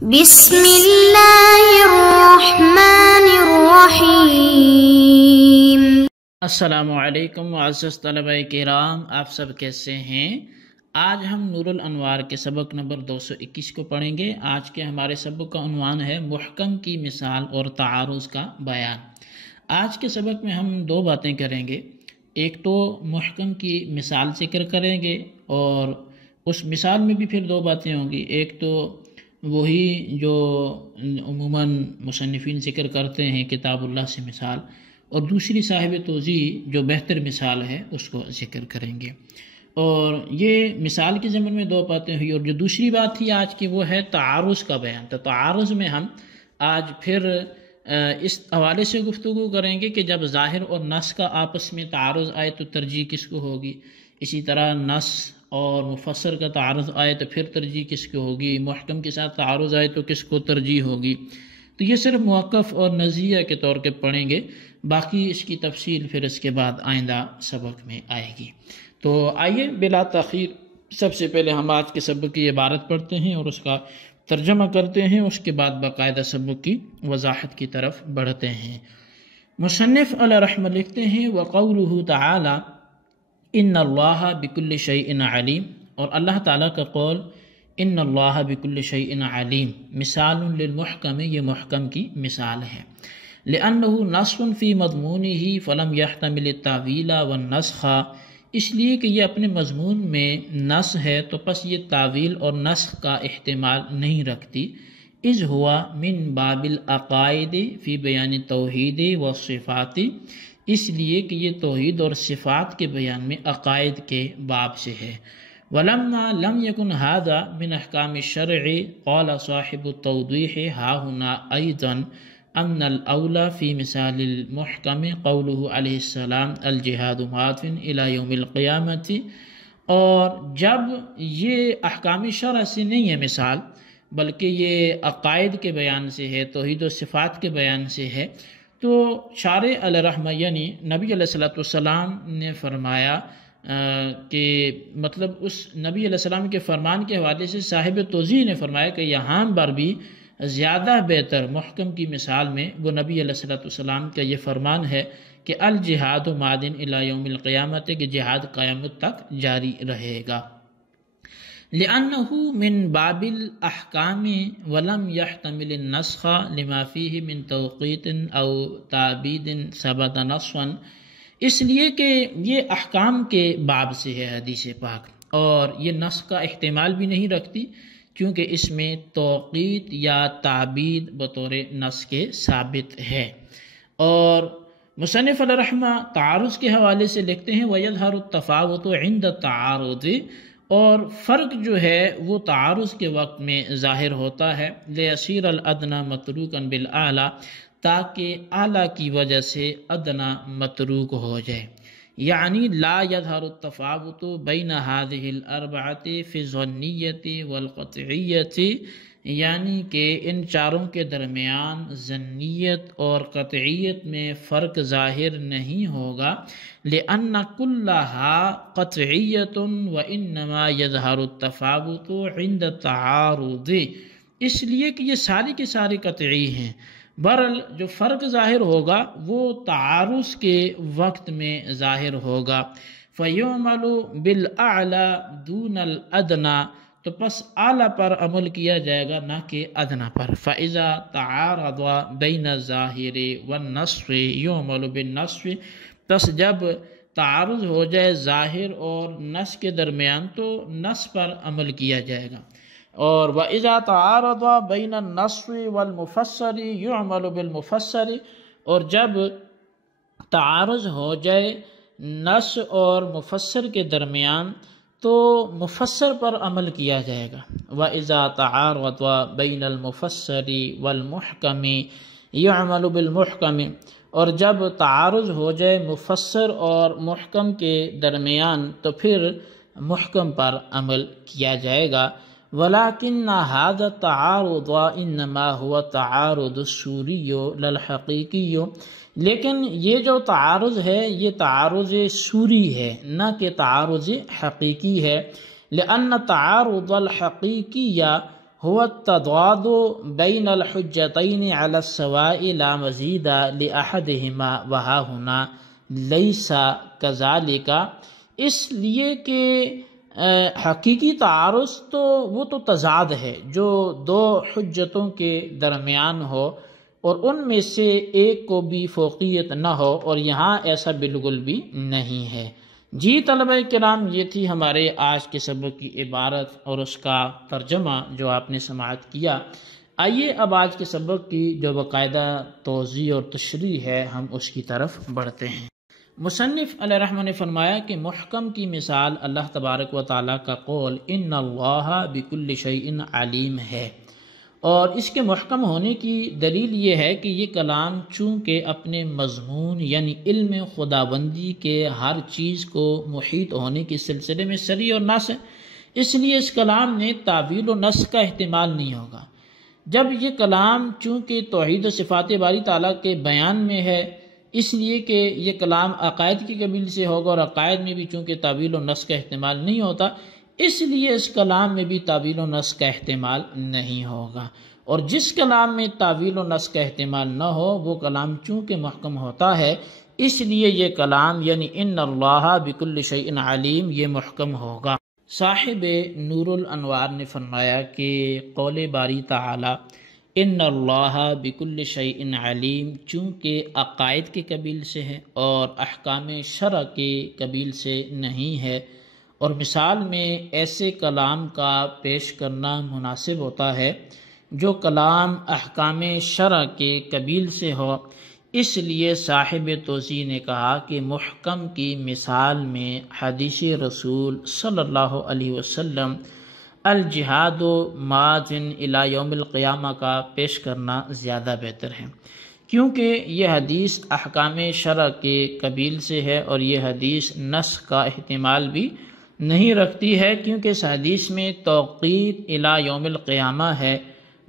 بسم اللہ الرحمن الرحیم۔ السلام علیکم معزز طلبہ کرام، آپ سب کیسے ہیں؟ آج ہم نور الانوار کے سبق نمبر 221 کو پڑھیں گے۔ آج کے ہمارے سبق کا عنوان ہے محکم کی مثال اور تعارض کا بیان۔ آج کے سبق میں ہم دو باتیں کریں گے، ایک تو محکم کی مثال ذکر کریں گے اور اس مثال میں بھی پھر دو باتیں ہوں گی، ایک تو وہی جو عموماً مصنفین ذکر کرتے ہیں کتاب اللہ سے مثال، اور دوسری صاحب توضیح جو بہتر مثال ہے اس کو ذکر کریں گے۔ اور یہ مثال کے ضمن میں دو باتیں ہوئی، اور جو دوسری بات تھی آج کی وہ ہے تعارض کا بیان۔ تو تعارض میں ہم آج پھر اس حوالے سے گفتگو کریں گے کہ جب ظاہر اور نص کا آپس میں تعارض آئے تو ترجیح کس کو ہوگی، اسی طرح نص اور مفسر کا تعارض آئے تو پھر ترجیح کس کو ہوگی، محکم کے ساتھ تعارض آئے تو کس کو ترجیح ہوگی۔ تو یہ صرف موقف اور نظریہ کے طور پہ پڑھیں گے، باقی اس کی تفصیل پھر اس کے بعد آئندہ سبق میں آئے گی۔ تو آئیے بلا تاخیر سب سے پہلے ہم آج کے سبق کی عبارت پڑھتے ہیں اور اس کا ترجمہ کرتے ہیں، اس کے بعد باقاعدہ سبق کی وضاحت کی طرف بڑھتے ہیں۔ مصنف علیہ رحمہ لکھتے ہیں وقولہ تعالی ان اللہ بکل شیء علیم، اور اللہ تعالیٰ کا قول ان اللہ بکل شیء علیم مثال للمحکم، یہ محکم کی مثال ہے۔ لأنہ نص فی مضمونہ فلم یحتمل التاویل والنسخ، اس لیے کہ یہ اپنے مضمون میں نص ہے تو پس یہ تعویل اور نسخ کا احتمال نہیں رکھتی۔ اذ ہوا من باب العقائد فی بیان توحید والصفات، اس لیے کہ یہ توحید اور صفات کے بیان میں عقائد کے باب سے ہے۔ ولما لم یکن ھذا من احکام الشرع قال صاحب التوضیح ھا ھنا ایضا ان الاولی فی مثال المحکم قولہ علیہ السلام الجہاد ماض الی یوم القیامت، اور جب یہ احکام شرع سے نہیں ہے مثال بلکہ یہ عقائد کے بیان سے ہے، توحید و صفات کے بیان سے ہے، تو شارع علیہ رحمہ یعنی نبی علیہ السلام نے فرمایا کہ مطلب اس نبی علیہ السلام کے فرمان کے حوالے سے صاحب توضیح نے فرمایا کہ یہاں پر بھی زیادہ بہتر محکم کی مثال میں وہ نبی علیہ السلام کا یہ فرمان ہے کہ الجہاد مادن الی یوم القیامت، کہ جہاد قیامت تک جاری رہے گا۔ لأنه من باب الأحکام ولم يحتمل النسخ لما فيه من توقیت او تعبید ثبت نصا، اس لیے کہ یہ احکام کے باب سے ہے حدیث پاک، اور یہ نسخ کا احتمال بھی نہیں رکھتی کیونکہ اس میں توقیت یا تعبید بطور نسخ کے ثابت ہے۔ اور مصنف علیہ رحمہ تعارض کے حوالے سے لکھتے ہیں وَيَظْهَرُ التَّفَاوُتُ عِنْدَ التَّعَارُضِ، اور فرق جو ہے وہ تعارض کے وقت میں ظاہر ہوتا ہے، لِيَصِيرَ الْأَدْنَى مَتْرُوكًا بِالْأَعْلَى، تاکہ اعلیٰ کی وجہ سے ادنا متروک ہو جائے۔ یعنی لا يظهر التفاوت بین هذه الاربعۃ فی الظنیۃ والقطعیۃ، یعنی کہ ان چاروں کے درمیان ظنیت اور قطعیت میں فرق ظاہر نہیں ہوگا، لأن کلها قطعیۃ وانما يظهر التفاوت عند التعارض، اس لیے کہ یہ ساری کے سارے قطعی ہیں، برل جو فرق ظاہر ہوگا وہ تعارض کے وقت میں ظاہر ہوگا۔ فَيُعْمَلُ بِالْأَعْلَى دُونَ الْأَدْنَى، تو پس اعلیٰ پر عمل کیا جائے گا نہ کہ ادنا پر۔ فَإِذَا تَعَارَضَ بَيْنَ الظَّاهِرِ وَالنَّصِّ يُعْمَلُ بِالنَّصِّ، پس جب تعارض ہو جائے ظاہر اور نص کے درمیان تو نص پر عمل کیا جائے گا۔ اور وَإِذَا تَعَارَضَ بَيْنَ النَّصِّ وَالْمُفَسَّرِ يُعْمَلُ بِالْمُفَسَّرِ، اور جب تعارض ہو جائے نص اور مفسر کے درمیان تو مفسر پر عمل کیا جائے گا۔ وَإِذَا تَعَارَضَ بَيْنَ الْمُفَسَّرِ وَالْمُحْكَمِ يُعْمَلُ بِالْمُحْكَمِ، اور جب تعارض ہو جائے مفسر اور محکم کے درمیان تو پھر محکم پر عمل کیا جائے گا۔ وَلَكِنَّ هَذَا التَّعَارُضَ إِنَّمَا هُوَ التَّعَارُضُ السُّورِيُّ لَا الْحَقِيقِيُّ، لیکن یہ جو تعارض ہے یہ تعارض سوری ہے نہ کہ تعارض حقیقی ہے۔ لأن تعارض الحقیقی، هو التضاد بين الحجتين على السواء لا مزيد لأحدهما وها هنا ليس كذلك، اس لیے کہ حقیقی تعارض تو وہ تو تضاد ہے جو دو حجتوں کے درمیان ہو اور ان میں سے ایک کو بھی فوقیت نہ ہو، اور یہاں ایسا بالکل بھی نہیں ہے۔ جی طلبہ کرام، یہ تھی ہمارے آج کے سبق کی عبارت اور اس کا ترجمہ جو آپ نے سماعت کیا۔ آئیے اب آج کے سبق کی جو باقاعدہ توضیح اور تشریح ہے ہم اس کی طرف بڑھتے ہیں۔ مصنف علیہ رحمہ نے فرمایا کہ محکم کی مثال اللہ تبارک و تعالیٰ کا قول ان اللہ بکل شیء علیم ہے، اور اس کے محکم ہونے کی دلیل یہ ہے کہ یہ کلام چونکہ اپنے مضمون یعنی علم خداوندی کے ہر چیز کو محیط ہونے کے سلسلے میں صریح اور نص ہے، اس لیے اس کلام میں تعویل و نص کا احتمال نہیں ہوگا۔ جب یہ کلام چونکہ توحید و صفات باری تعالیٰ کے بیان میں ہے، اس لیے کہ یہ کلام عقائد کی قبیل سے ہوگا، اور عقائد میں بھی چونکہ تعویل و نص کا احتمال نہیں ہوتا، اس لیے اس کلام میں بھی تعویل و نص کا احتمال نہیں ہوگا۔ اور جس کلام میں تعویل و نص کا احتمال نہ ہو وہ کلام چونکہ محکم ہوتا ہے، اس لیے یہ کلام یعنی ان اللہ بکل شیء علیم یہ محکم ہوگا۔ صاحب نور الانوار نے فرمایا کہ قول باری تعالی ان اللہ بکل شیء علیم چونکہ عقائد کے قبیل سے ہے اور احکام شرع کے قبیل سے نہیں ہے، اور مثال میں ایسے کلام کا پیش کرنا مناسب ہوتا ہے جو کلام احکام شرع کے قبیل سے ہو، اس لیے صاحب توضیح نے کہا کہ محکم کی مثال میں حدیث رسول صلی اللہ علیہ وسلم الجہاد ماضٍ الی یوم القیامہ کا پیش کرنا زیادہ بہتر ہے، کیونکہ یہ حدیث احکام شرع کے قبیل سے ہے اور یہ حدیث نص کا احتمال بھی نہیں رکھتی ہے، کیونکہ اس حدیث میں توقیت الی یوم القیامہ ہے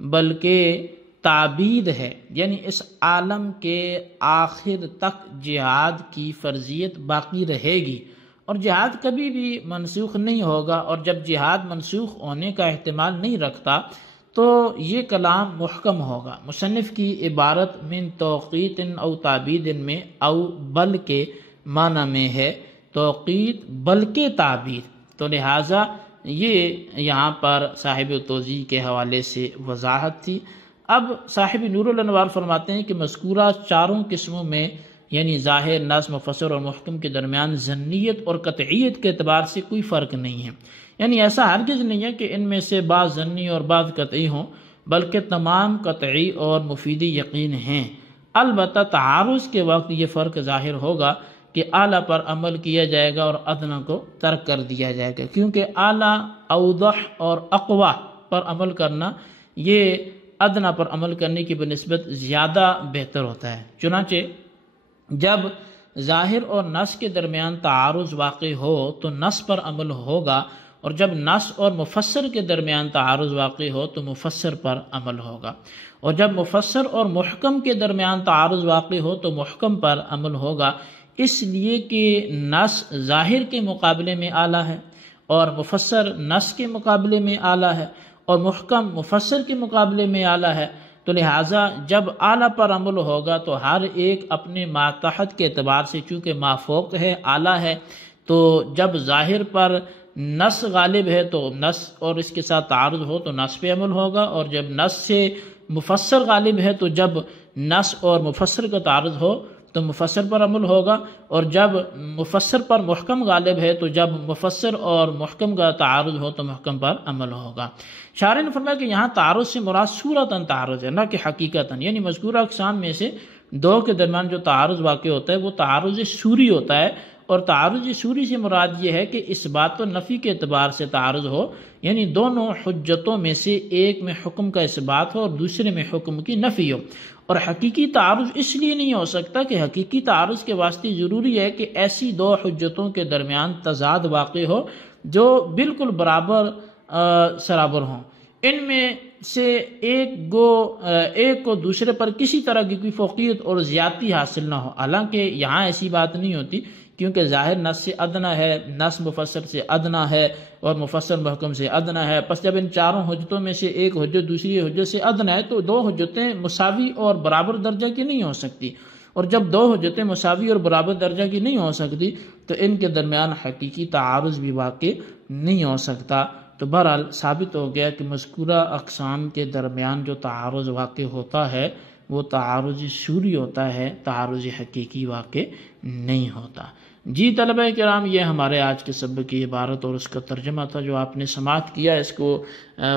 بلکہ تعبید ہے، یعنی اس عالم کے آخر تک جہاد کی فرضیت باقی رہے گی اور جہاد کبھی بھی منسوخ نہیں ہوگا، اور جب جہاد منسوخ ہونے کا احتمال نہیں رکھتا تو یہ کلام محکم ہوگا۔ مصنف کی عبارت من توقیت او تعبید میں او بل کے معنی میں ہے، توقیت بلکہ تعبیر، تو لہٰذا یہ یہاں پر صاحب توضیح کے حوالے سے وضاحت تھی۔ اب صاحب نور الانوار فرماتے ہیں کہ مذکورہ چاروں قسموں میں یعنی ظاہر، نص، مفسر اور محکم کے درمیان ظنیت اور قطعیت کے اعتبار سے کوئی فرق نہیں ہے، یعنی ایسا ہرگز نہیں ہے کہ ان میں سے بعض ظنی اور بعض قطعی ہوں، بلکہ تمام قطعی اور مفید یقین ہیں۔ البتہ تعارض کے وقت یہ فرق ظاہر ہوگا کہ اعلیٰ پر عمل کیا جائے گا اور ادنیٰ کو ترک کر دیا جائے گا، کیونکہ اعلیٰ اوضح اور اقویٰ پر عمل کرنا یہ ادنیٰ پر عمل کرنے کی بنسبت زیادہ بہتر ہوتا ہے۔ چنانچہ جب ظاہر اور نص کے درمیان تعارض واقع ہو تو نص پر عمل ہوگا، اور جب نص اور مفسر کے درمیان تعارض واقع ہو تو مفسر پر عمل ہوگا، اور جب مفسر اور محکم کے درمیان تعارض واقع ہو تو محکم پر عمل ہوگا، اس لیے کہ نص ظاہر کے مقابلے میں اعلیٰ ہے اور مفسر نص کے مقابلے میں اعلیٰ ہے اور محکم مفسر کے مقابلے میں اعلیٰ ہے، تو لہٰذا جب اعلیٰ پر عمل ہوگا تو ہر ایک اپنے ماتحت کے اعتبار سے چونکہ مافوق ہے، اعلیٰ ہے، تو جب ظاہر پر نص غالب ہے تو نص اور اس کے ساتھ تعارض ہو تو نص پہ عمل ہوگا، اور جب نص سے مفسر غالب ہے تو جب نص اور مفسر کا تعارض ہو تو مفسر پر عمل ہوگا، اور جب مفسر پر محکم غالب ہے تو جب مفسر اور محکم کا تعارض ہو تو محکم پر عمل ہوگا۔ شارح نے فرمایا کہ یہاں تعارض سے مراد صورتاً تعارض ہے، نہ کہ حقیقتاً، یعنی مذکورہ اقسام میں سے دو کے درمیان جو تعارض واقع ہوتا ہے وہ تعارض سوری ہوتا ہے، اور تعارض سوری سے مراد یہ ہے کہ اس بات و نفی کے اعتبار سے تعارض ہو، یعنی دونوں حجتوں میں سے ایک میں حکم کا اثبات ہو اور دوسرے میں حکم کی نفی ہو۔ اور حقیقی تعارض اس لیے نہیں ہو سکتا کہ حقیقی تعارض کے واسطے ضروری ہے کہ ایسی دو حجتوں کے درمیان تضاد واقع ہو جو بالکل برابر سرابر ہوں، ان میں سے ایک کو دوسرے پر کسی طرح کی کوئی فوقیت اور زیادتی حاصل نہ ہو۔ حالانکہ یہاں ایسی بات نہیں ہوتی کیونکہ ظاہر نص سے ادنا ہے، نص مفسر سے ادنا ہے اور مفسر محکم سے ادنا ہے، پس جب ان چاروں حجتوں میں سے ایک حجت دوسری حجت سے ادنا ہے تو دو حجتیں مساوی اور برابر درجہ کی نہیں ہو سکتی، اور جب دو حجتیں مساوی اور برابر درجہ کی نہیں ہو سکتی تو ان کے درمیان حقیقی تعارض بھی واقع نہیں ہو سکتا۔ تو بہرحال ثابت ہو گیا کہ مذکورہ اقسام کے درمیان جو تعارض واقع ہوتا ہے وہ تعارض شعوری ہوتا ہے، تعارض حقیقی واقع نہیں ہوتا۔ جی طلبہ کرام، یہ ہمارے آج کے سبق کی عبارت اور اس کا ترجمہ تھا جو آپ نے سماعت کیا، اس کو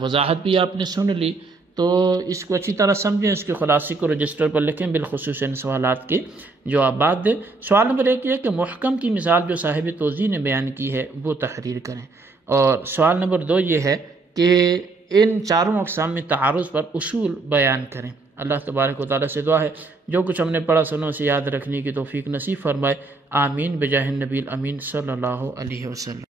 وضاحت بھی آپ نے سن لی، تو اس کو اچھی طرح سمجھیں، اس کے خلاصے کو رجسٹر پر لکھیں، بالخصوص ان سوالات کے جوابات دیں۔ سوال نمبر 1 یہ ہے کہ محکم کی مثال جو صاحب توضیح نے بیان کی ہے وہ تحریر کریں، اور سوال نمبر 2 یہ ہے کہ ان چاروں اقسام میں تعارض پر اصول بیان کریں۔ اللہ تبارک و تعالیٰ سے دعا ہے جو کچھ ہم نے پڑھا سنوں سے یاد رکھنے کی توفیق نصیب فرمائے، آمین بجاہ النبی الامین صلی اللہ علیہ وسلم۔